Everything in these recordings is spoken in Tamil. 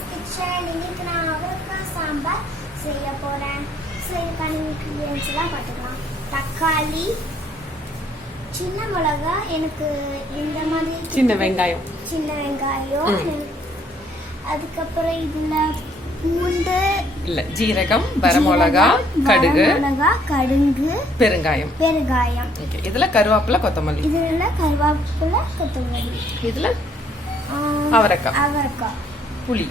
Anna's Kitchen. இன்னைக்கு நான் அவரைக்காய் சாம்பார் செய்ய போறேன். இதுக்கான இன்கிரிடியன்ஸ் எல்லாம் பார்த்துக்கலாம். தக்காளி, சின்ன மிளகாய், எனக்கு இந்த மாதிரி சின்ன வெங்காயம், அதுக்கப்புறம் இதுல பூண்டு இல்ல ஜீரகம், வரமிளகா, கடுகு, பெருங்காயம். இதுல கருவேப்பிலை, கொத்தமல்லி. இதுல அவரைக்காய், புளி,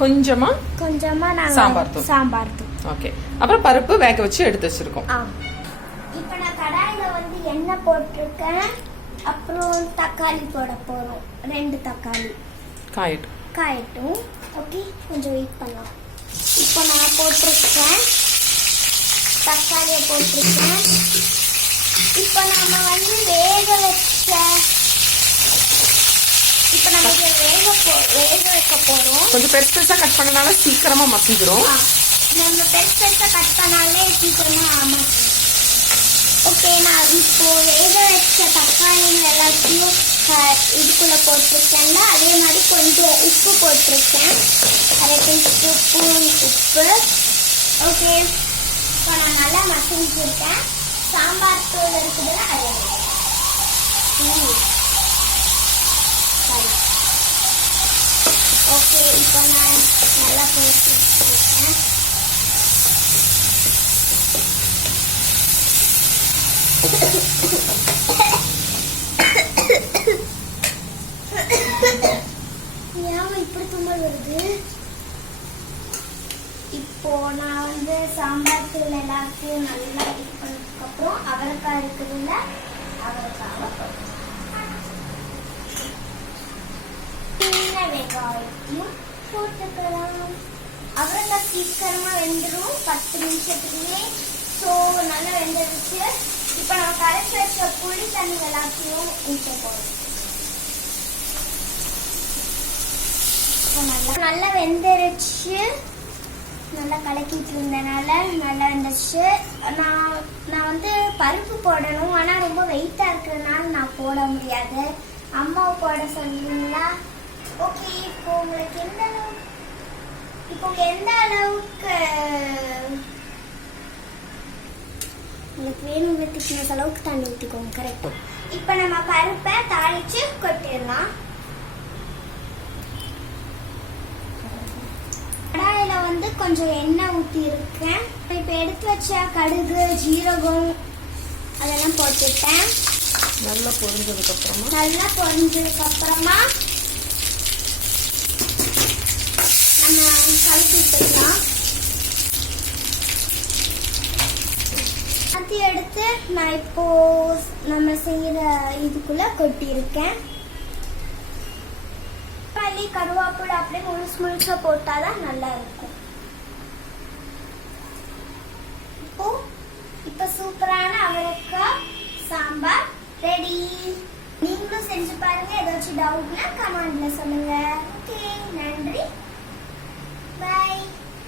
கொஞ்சமா சாம்பார் தூள். ஓகே, அப்புறம் பருப்பு வேக வச்சு எடுத்து வச்சிருக்கோம். இப்போ நான் கடாயில எண்ணெய் போட்டிருக்கேன். அப்புறம் தக்காளி போட போறோம். 2 தக்காளி காயட்டும். ஓகே, கொஞ்சம் வெயிட் பண்ணலாம். இப்போ நான் போட்டிருக்கேன், தக்காளியை போட்டிருக்கேன். இப்போ நம்ம வேக வைக்க போறோம். கொஞ்சம் பெருசா கட் பண்ணனால சீக்கிரமா மசிஞ்சிரும். நம்ம பெருசா கட் பண்ணாலே சீக்கிரமா ஆமாம். ஓகே, நான் இப்போ வேக வச்ச தக்காளி எல்லாத்தையும் இதுக்குள்ள போட்டிருக்கேன்ல, அதே மாதிரி கொஞ்சம் உப்பு போட்டிருக்கேன், 1/2 டீஸ்பூன் உப்பு. ஓகே, இப்போ நான் நல்லா மசிஞ்சிருக்கேன். சாம்பார் தூள் இருக்குதுல, அதே ஓகே, இப்போ நான் நல்லா போட்டுருக்கேன். இப்படி தும்மல் வருது. இப்போ நான் சாம்பார் தூள் எல்லாத்தையும் நல்லா இது பண்ணதுக்கு அப்புறம் அவரைக்காய் இருக்குதுல்ல, அவரைக்காவை சின்ன வெங்காயத்தையும் போட்டுக்கலாம். அவரைக்காய் சீக்கிரமா வெந்துடும், 10 நிமிஷத்துக்குமே. ஸோ நல்லா வெந்துருச்சு. இப்போ நம்ம கரைச்சி வச்ச புளி தண்ணி எல்லாத்தையும் ஊற்ற போறோம். நல்லா வெந்துருச்சு. நல்லா கலக்கிட்டு இருந்தனால நல்லா வெந்துருச்சு. நான் பருப்பு போடணும், ஆனா ரொம்ப வெயிட்டா இருக்கிறதுனால நான் போட முடியாது. அம்மாவை போட சொல்லுங்களா? ஓகே, இப்போ உங்களுக்கு எந்த அளவுக்கு உங்களுக்கு வேணுங்கிற திக்னஸ் அளவுக்கு தண்ணி ஊற்றிக்கோங்க. கரெக்டா? இப்போ நம்ம பருப்பை தாளிச்சு கொட்டிடலாம். கடாயில கொஞ்சம் எண்ணெய் ஊற்றி இருக்கேன். இப்போ எடுத்து வச்ச கடுகு, ஜீரகம் அதெல்லாம் போட்டுட்டேன். நல்லா பொரிஞ்சதுக்கு அப்புறமா நம்ம கலக்கி விட்டுக்கலாம். அதை எடுத்து நான் இப்போ நம்ம செய்யற இதுக்குள்ள கொட்டியிருக்கேன். மல்லி, கருவேப்பிலை அப்படியே முழுசா போட்டாதான் நல்லா இருக்கும். இப்போ சூப்பரான அவரைக்காய் சாம்பார் ரெடி. நீங்களும் செஞ்சு பாருங்க. ஏதாச்சும் டவுட்னா கமெண்ட்ல சொல்லுங்க. ஓகே, நன்றி, பை.